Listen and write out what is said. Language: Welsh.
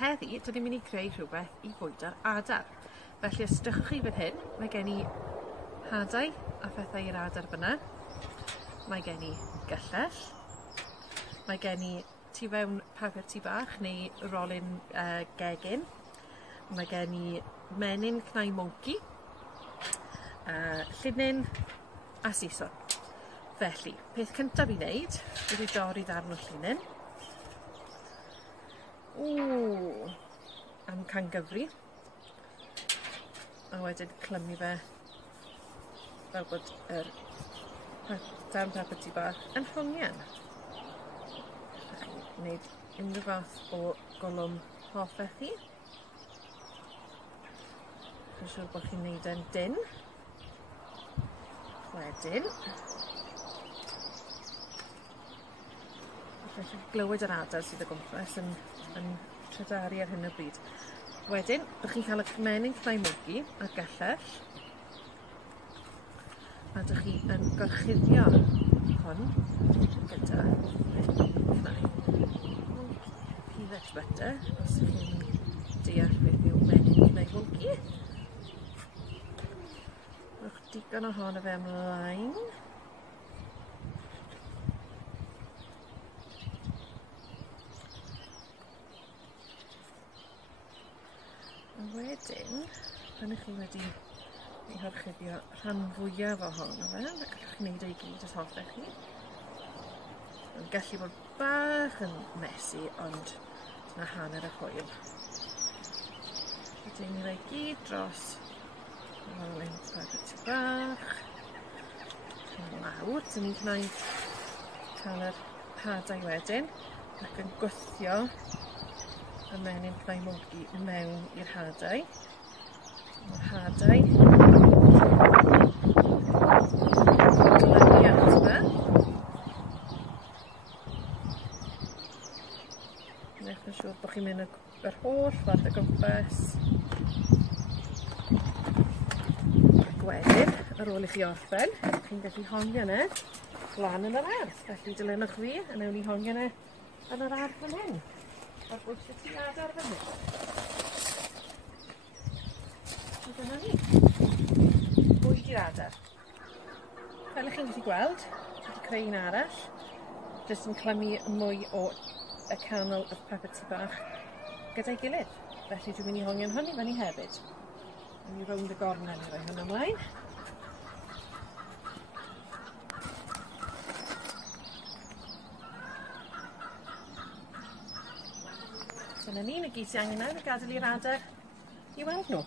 Heddi, dyn ni'n mynd i creu rhywbeth i fwydo'r adar. Felly os drychwch chi fan hyn, mae gen i hadau a phethau i'r adar fyna. Mae gen i gyllell. Mae gen i tu fewn papur tŷ bach neu rolyn gegin. Mae gen i menyn cnau mwnci, llinyn a siswrn. Felly, peth cyntaf i wneud ydy dorri ddarn o llinyn. Am cangyfri. A wedyn clymu fe fel bod yr darn papur tŷ bach yn hongian. Gwneud unrhyw fath o golwm hoffech chi. Mae'n siŵr bod chi'n gwneud yn dyn. Wedyn, allai chi glywed yr adar sydd o gwmpas yn trydaru ar hyn o bryd. Wedyn, bych chi'n cael eich menyn cnau mwnci a'r gyllell. A dych chi yn gorchuddio hon gyda cnau peanut butter, os ydych chi'n deall beth yw menyn cnau mwnci. Rwch digon ohono fe ymlaen. A wedyn, pan ych chi wedi ei horchuddio rhan fwyaf ohono fe, a gallwch chi wneud ei gyd os hoffech chi. Mae'n gallu bod bach yn messy, ond dyna hanner y hwyl. Wedyn ni roi gyd dros rolyn papur tŷ bach. Lawr, dyn ni'n gwneud cael yr hadau wedyn ac yn gwthio y menyn cnau mwnci mewn i'r hadau. Mae'r hadau glynu at fe. Newch yn siŵr bod chi'n mynd yr holl ffordd o gwmpas. Ac wedyn, ar ôl i chi orffen, chi'n gallu hongi yna lan yn yr ardd. Felly dilynwch fi a newn ni hongi yna yn yr ardd fan hyn. O'r bwys y ti adar fan hyn. A dyna ni. Bwyd i'r adar. Fel ych chi'n gallu gweld, wedi creu un arall. Jyst yn clymu mwy o y canol y papur tŷ bach gyda'i gilydd. Felly dwi'n mynd i hongian hwn i fyny hefyd. Yn i rownd y gornel i roi hwn ymlaen. Dyna ni, y gyd sy'n angen nawr y gadael i'r adar i weld nhw.